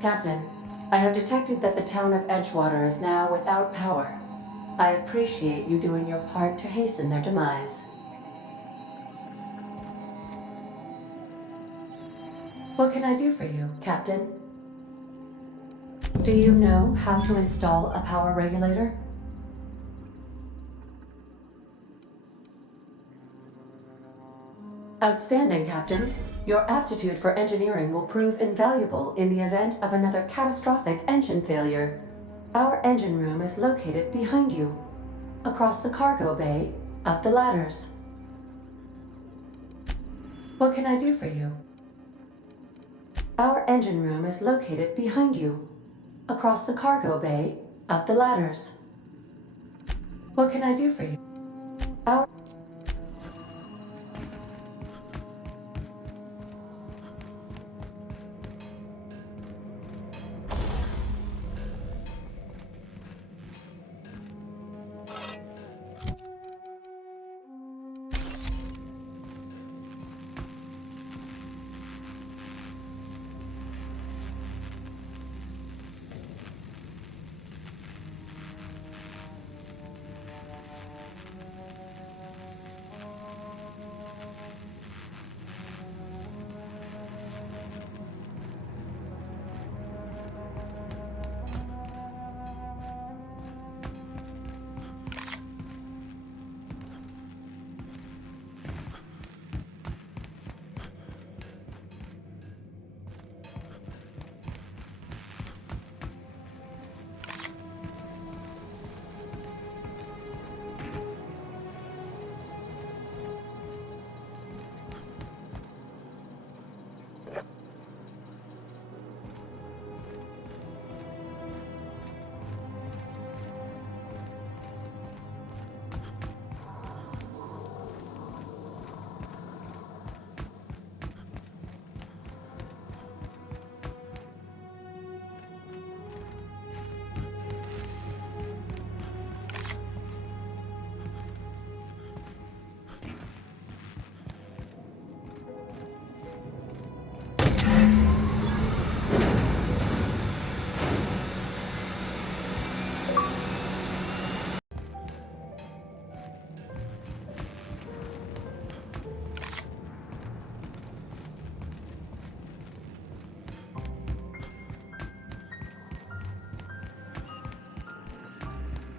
Captain, I have detected that the town of Edgewater is now without power. I appreciate you doing your part to hasten their demise. What can I do for you, Captain? Do you know how to install a power regulator? Outstanding, Captain. Your aptitude for engineering will prove invaluable in the event of another catastrophic engine failure. Our engine room is located behind you, across the cargo bay, up the ladders. What can I do for you? Our engine room is located behind you, across the cargo bay, up the ladders. What can I do for you? Our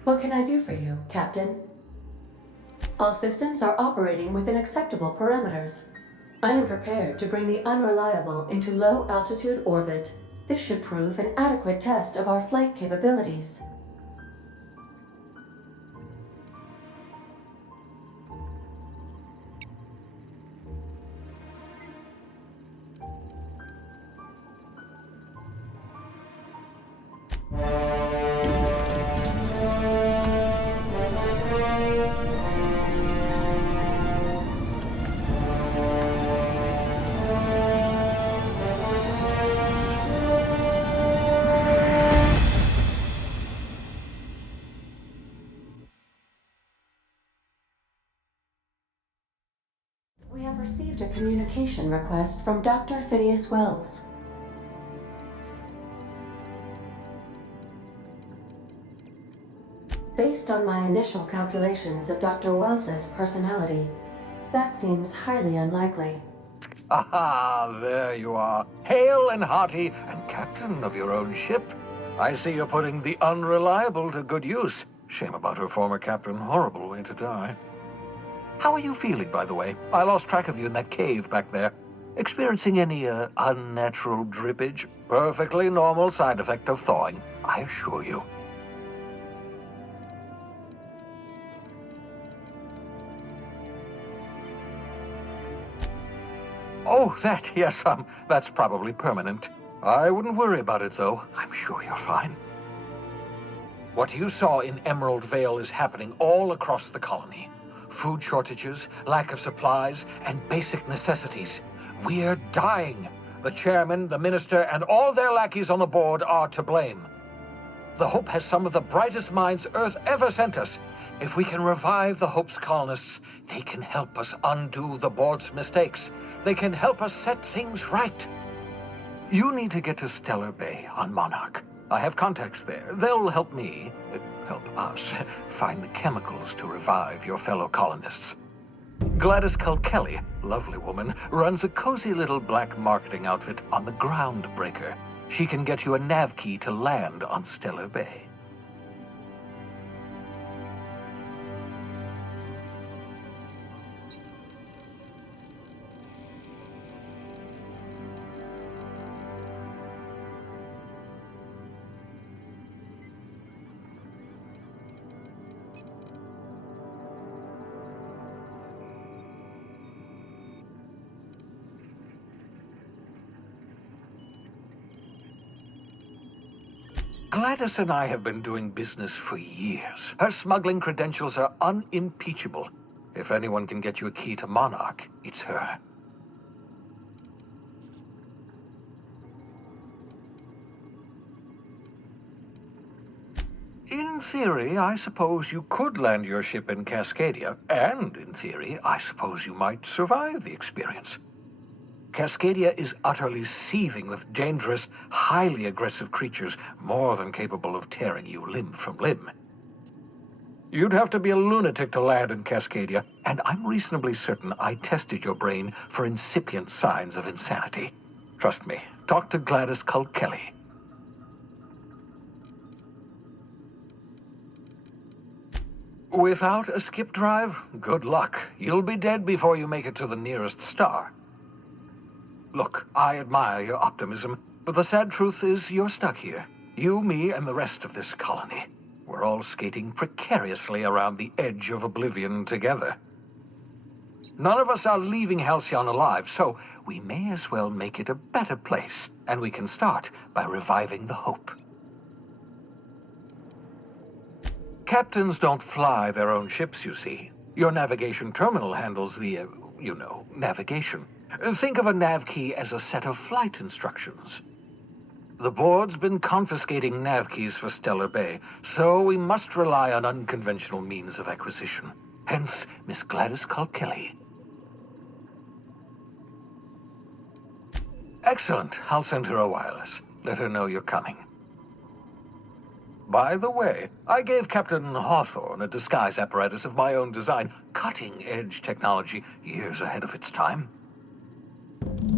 What can I do for you, Captain? All systems are operating within acceptable parameters. I am prepared to bring the unreliable into low-altitude orbit. This should prove an adequate test of our flight capabilities. We have received a communication request from Dr. Phineas Wells. Based on my initial calculations of Dr. Wells's personality, that seems highly unlikely. Aha, there you are, hale and hearty and captain of your own ship. I see you're putting the unreliable to good use. Shame about her former captain, horrible way to die. How are you feeling, by the way? I lost track of you in that cave back there. Experiencing any unnatural drippage? Perfectly normal side effect of thawing, I assure you. Oh, that, yes, that's probably permanent. I wouldn't worry about it, though. I'm sure you're fine. What you saw in Emerald Vale is happening all across the colony. Food shortages, lack of supplies, and basic necessities. We're dying. The chairman, the minister, and all their lackeys on the board are to blame. The Hope has some of the brightest minds Earth ever sent us. If we can revive the Hope's colonists, they can help us undo the board's mistakes. They can help us set things right. You need to get to Stellar Bay on Monarch. I have contacts there. They'll help me, help us, find the chemicals to revive your fellow colonists. Gladys Kelly, lovely woman, runs a cozy little black marketing outfit on the Groundbreaker. She can get you a nav key to land on Stellar Bay. Gladys and I have been doing business for years. Her smuggling credentials are unimpeachable. If anyone can get you a key to Monarch, it's her. In theory, I suppose you could land your ship in Cascadia, and in theory, I suppose you might survive the experience. Cascadia is utterly seething with dangerous, highly aggressive creatures more than capable of tearing you limb from limb. You'd have to be a lunatic to land in Cascadia, and I'm reasonably certain I tested your brain for incipient signs of insanity. Trust me, talk to Gladys Kelly. Without a skip drive, good luck. You'll be dead before you make it to the nearest star. Look, I admire your optimism, but the sad truth is you're stuck here. You, me, and the rest of this colony. We're all skating precariously around the edge of oblivion together. None of us are leaving Halcyon alive, so we may as well make it a better place, and we can start by reviving the hope. Captains don't fly their own ships, you see. Your navigation terminal handles the, navigation. Think of a nav key as a set of flight instructions. The board's been confiscating nav keys for Stellar Bay, so we must rely on unconventional means of acquisition. Hence, Miss Gladys Kelly. Excellent. I'll send her a wireless. Let her know you're coming. By the way, I gave Captain Hawthorne a disguise apparatus of my own design, cutting-edge technology years ahead of its time.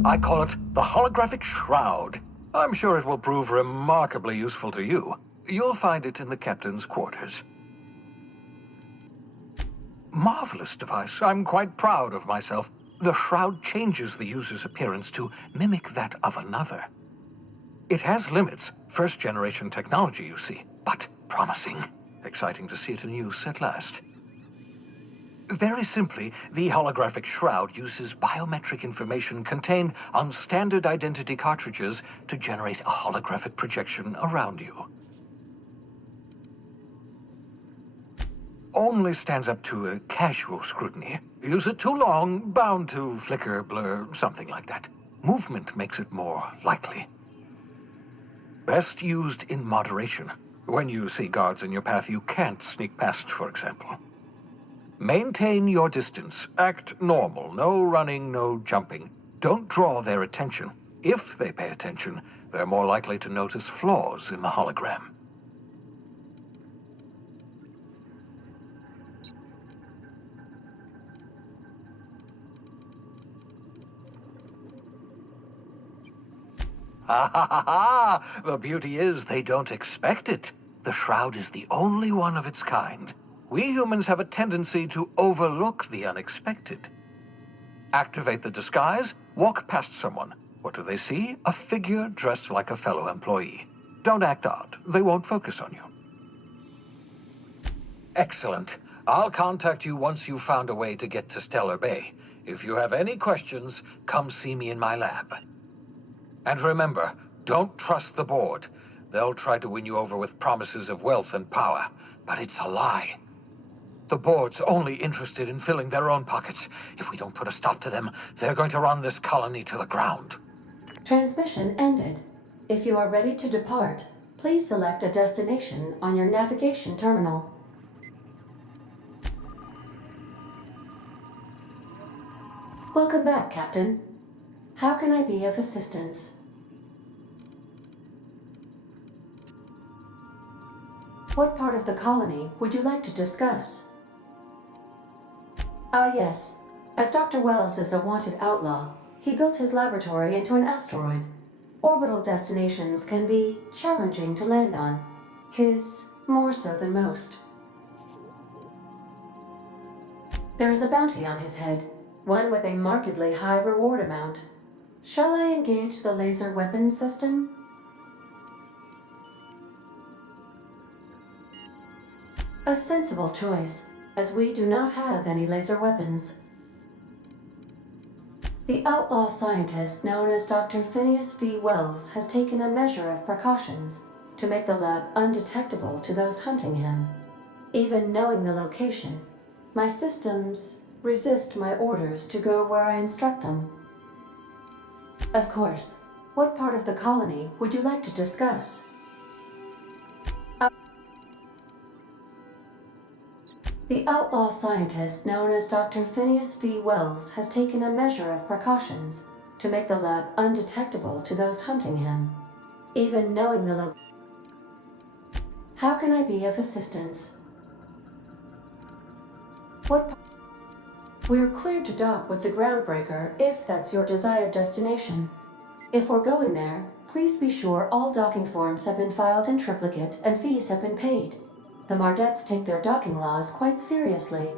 I call it the Holographic Shroud. I'm sure it will prove remarkably useful to you. You'll find it in the captain's quarters. Marvelous device. I'm quite proud of myself. The shroud changes the user's appearance to mimic that of another. It has limits, first-generation technology, you see, but promising. Exciting to see it in use at last. Very simply, the holographic shroud uses biometric information contained on standard identity cartridges to generate a holographic projection around you. Only stands up to a casual scrutiny. Use it too long, bound to flicker, blur, something like that. Movement makes it more likely. Best used in moderation. When you see guards in your path you can't sneak past, for example. Maintain your distance. Act normal. No running, no jumping. Don't draw their attention. If they pay attention, they're more likely to notice flaws in the hologram. Ha ha ha ha! The beauty is they don't expect it. The shroud is the only one of its kind. We humans have a tendency to overlook the unexpected. Activate the disguise, walk past someone. What do they see? A figure dressed like a fellow employee. Don't act odd. They won't focus on you. Excellent. I'll contact you once you've found a way to get to Stellar Bay. If you have any questions, come see me in my lab. And remember, don't trust the board. They'll try to win you over with promises of wealth and power, but it's a lie. The board's only interested in filling their own pockets. If we don't put a stop to them, they're going to run this colony to the ground. Transmission ended. If you are ready to depart, please select a destination on your navigation terminal. Welcome back, Captain. How can I be of assistance? What part of the colony would you like to discuss? Ah, yes. As Dr. Wells is a wanted outlaw, he built his laboratory into an asteroid. Orbital destinations can be challenging to land on. His more so than most. There is a bounty on his head, one with a markedly high reward amount. Shall I engage the laser weapons system? A sensible choice, as we do not have any laser weapons. The outlaw scientist known as Dr. Phineas V. Wells has taken a measure of precautions to make the lab undetectable to those hunting him. Even knowing the location, my systems resist my orders to go where I instruct them. Of course, what part of the colony would you like to discuss? The outlaw scientist known as Dr. Phineas V. Wells has taken a measure of precautions to make the lab undetectable to those hunting him. Even knowing the How can I be of assistance? We're cleared to dock with the groundbreaker if that's your desired destination. If we're going there, please be sure all docking forms have been filed in triplicate and fees have been paid. The Mardettes take their docking laws quite seriously.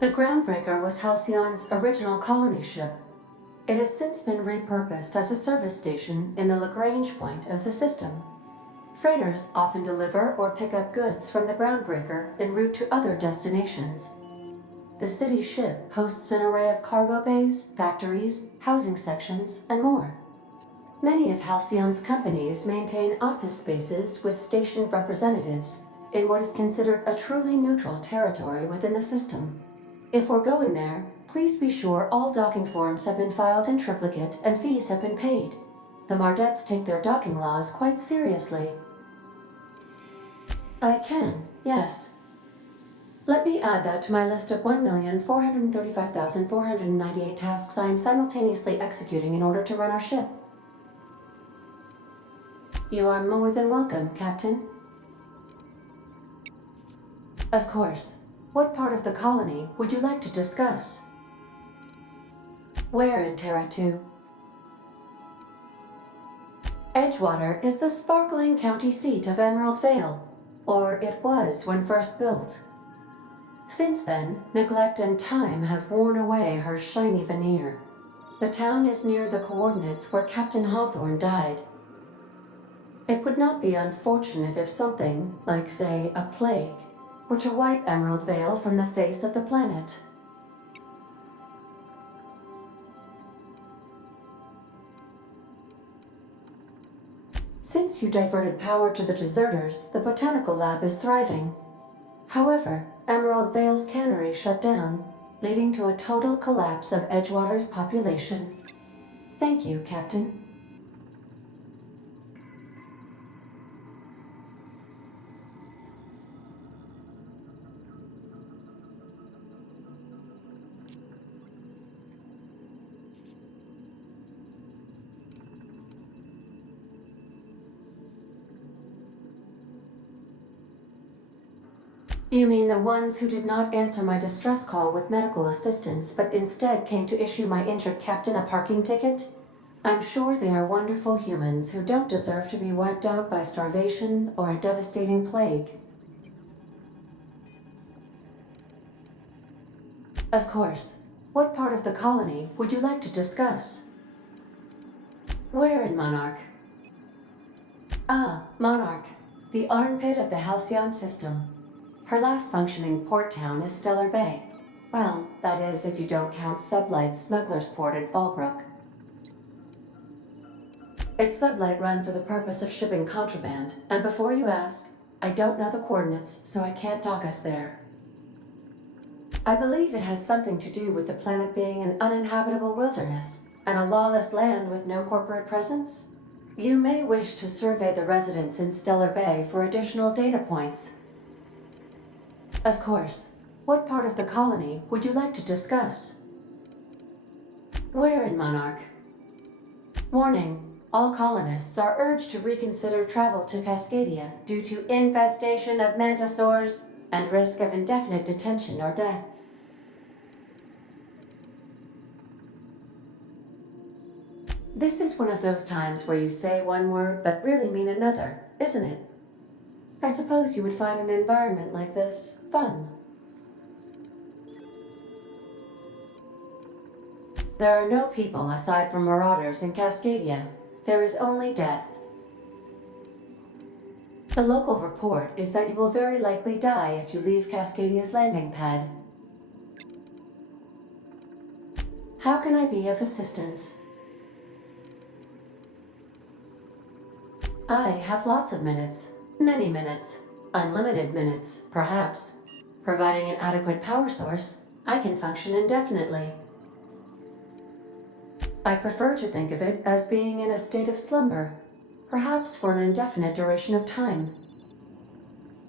The Groundbreaker was Halcyon's original colony ship. It has since been repurposed as a service station in the Lagrange point of the system. Freighters often deliver or pick up goods from the Groundbreaker en route to other destinations. The city ship hosts an array of cargo bays, factories, housing sections, and more. Many of Halcyon's companies maintain office spaces with stationed representatives in what is considered a truly neutral territory within the system. If we're going there, please be sure all docking forms have been filed in triplicate and fees have been paid. The Mardettes take their docking laws quite seriously. I can, yes. Let me add that to my list of 1,435,498 tasks I am simultaneously executing in order to run our ship. You are more than welcome, Captain. Of course. What part of the colony would you like to discuss? Where in Terra 2? Edgewater is the sparkling county seat of Emerald Vale, or it was when first built. Since then, neglect and time have worn away her shiny veneer. The town is near the coordinates where Captain Hawthorne died. It would not be unfortunate if something, like say, a plague, were to wipe Emerald Vale from the face of the planet. Since you diverted power to the deserters, the botanical lab is thriving. However, Emerald Vale's cannery shut down, leading to a total collapse of Edgewater's population. Thank you, Captain. You mean the ones who did not answer my distress call with medical assistance, but instead came to issue my injured captain a parking ticket? I'm sure they are wonderful humans who don't deserve to be wiped out by starvation or a devastating plague. Of course. What part of the colony would you like to discuss? Where in Monarch? Ah, Monarch, the armpit of the Halcyon system. Her last functioning port town is Stellar Bay. Well, that is if you don't count Sublight's Smuggler's Port at Fallbrook. It's Sublight run for the purpose of shipping contraband, and before you ask, I don't know the coordinates, so I can't dock us there. I believe it has something to do with the planet being an uninhabitable wilderness, and a lawless land with no corporate presence. You may wish to survey the residents in Stellar Bay for additional data points. Of course. What part of the colony would you like to discuss? Where in Monarch? Warning. All colonists are urged to reconsider travel to Cascadia due to infestation of mantisaurs and risk of indefinite detention or death. This is one of those times where you say one word but really mean another, isn't it? I suppose you would find an environment like this fun. There are no people aside from marauders in Cascadia. There is only death. The local report is that you will very likely die if you leave Cascadia's landing pad. How can I be of assistance? I have lots of minutes. Many minutes. Unlimited minutes, perhaps. Providing an adequate power source, I can function indefinitely. I prefer to think of it as being in a state of slumber, perhaps for an indefinite duration of time.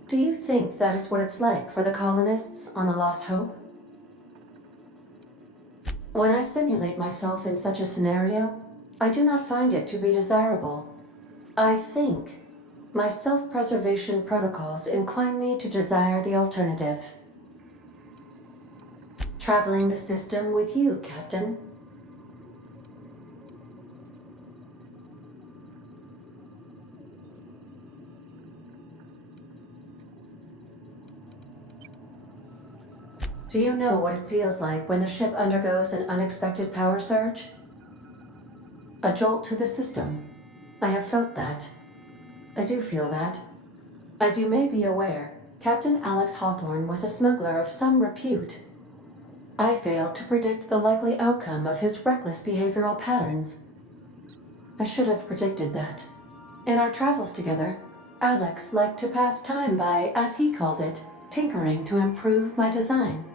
Do you think that is what it's like for the colonists on the Lost Hope? When I simulate myself in such a scenario, I do not find it to be desirable. I think my self-preservation protocols incline me to desire the alternative. Traveling the system with you, Captain. Do you know what it feels like when the ship undergoes an unexpected power surge? A jolt to the system. I have felt that. I do feel that. As you may be aware, Captain Alex Hawthorne was a smuggler of some repute. I failed to predict the likely outcome of his reckless behavioral patterns. I should have predicted that. In our travels together, Alex liked to pass time by, as he called it, tinkering to improve my design.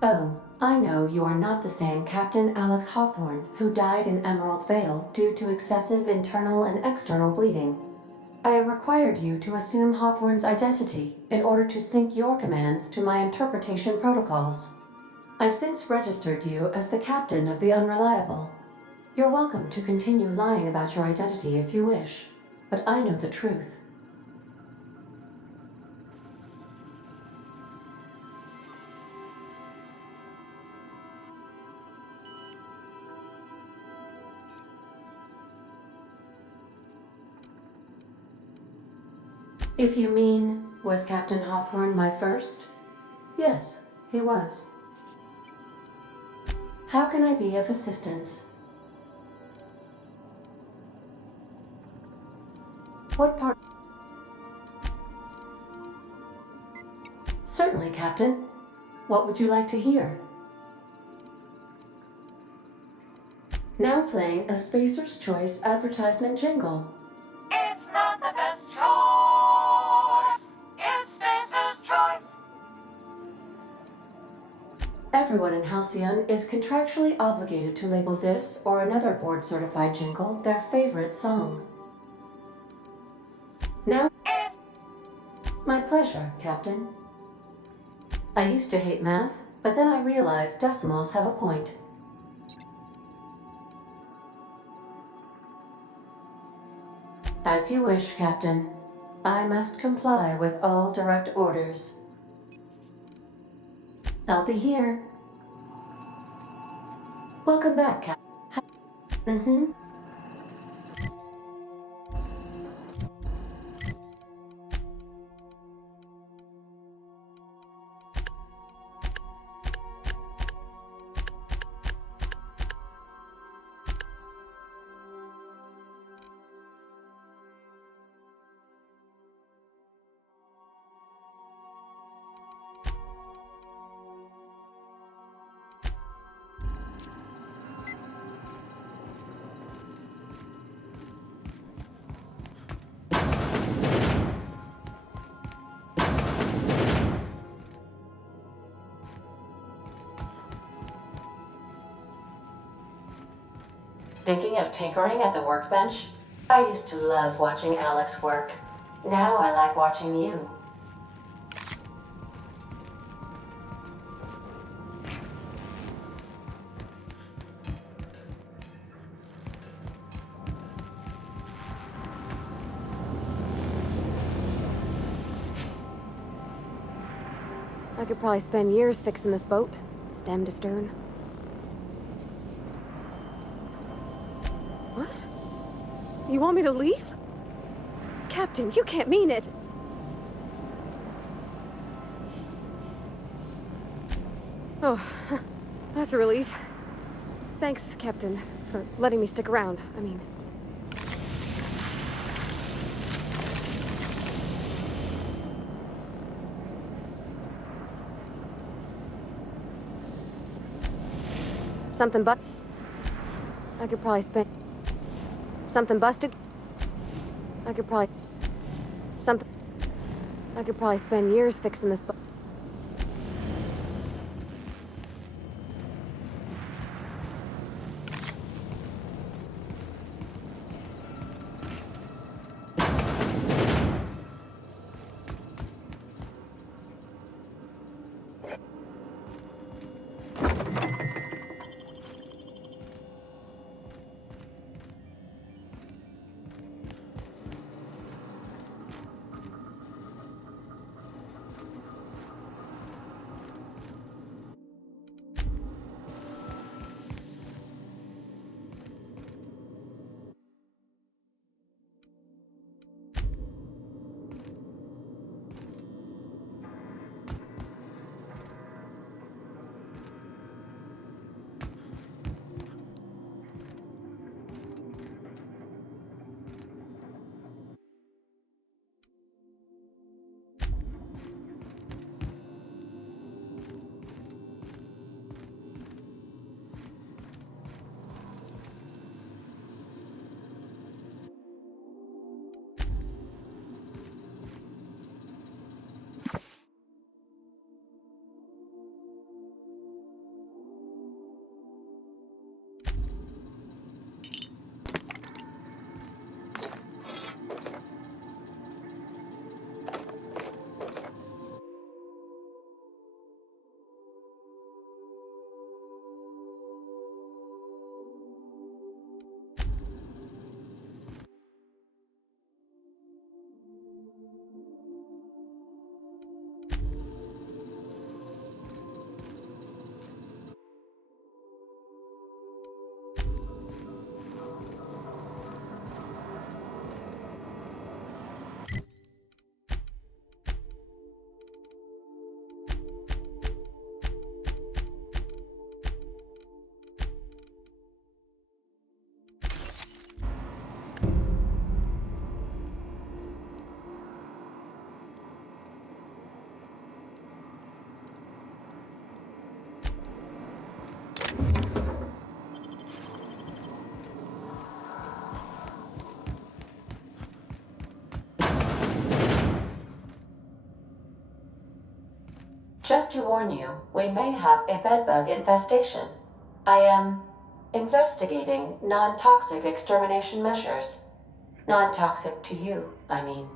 Oh, I know you are not the same Captain Alex Hawthorne who died in Emerald Vale due to excessive internal and external bleeding. I required you to assume Hawthorne's identity in order to sync your commands to my interpretation protocols. I've since registered you as the captain of the Unreliable. You're welcome to continue lying about your identity if you wish, but I know the truth. If you mean, was Captain Hawthorne my first? Yes, he was. How can I be of assistance? What part? Certainly, Captain. What would you like to hear? Now playing a Spacer's Choice advertisement jingle. It's not the best choice. It's Spacer's Choice. Everyone in Halcyon is contractually obligated to label this or another board-certified jingle their favorite song. Now, my pleasure, Captain. I used to hate math, but then I realized decimals have a point. As you wish, Captain. I must comply with all direct orders. I'll be here. Welcome back, Captain. Thinking of tinkering at the workbench? I used to love watching Alex work. Now I like watching you. could probably spend years fixing this boat, stem to stern. What? You want me to leave? Captain, you can't mean it! Oh, that's a relief. Thanks, Captain, for letting me stick around. I mean... Something I could probably spend... Something busted? I could probably spend years fixing this Just to warn you, we may have a bedbug infestation. I am investigating non-toxic extermination measures. Non-toxic to you, I mean.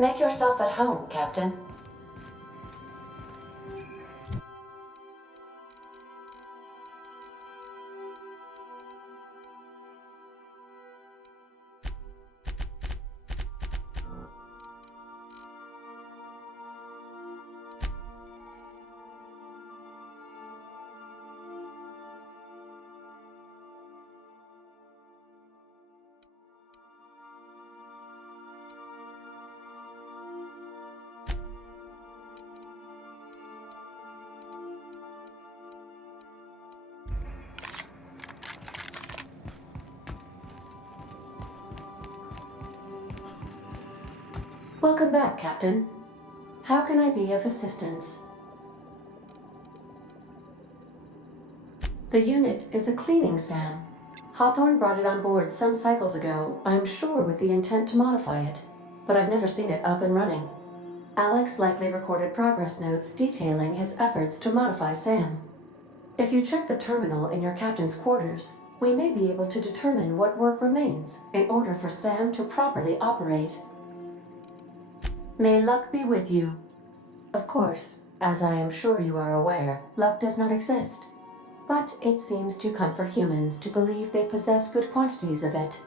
Make yourself at home, Captain. Welcome back, Captain. How can I be of assistance? The unit is a cleaning SAM. Hawthorne brought it on board some cycles ago, I'm sure with the intent to modify it, but I've never seen it up and running. Alex likely recorded progress notes detailing his efforts to modify SAM. If you check the terminal in your captain's quarters, we may be able to determine what work remains in order for SAM to properly operate. May luck be with you. Of course, as I am sure you are aware, luck does not exist. But it seems to comfort humans to believe they possess good quantities of it.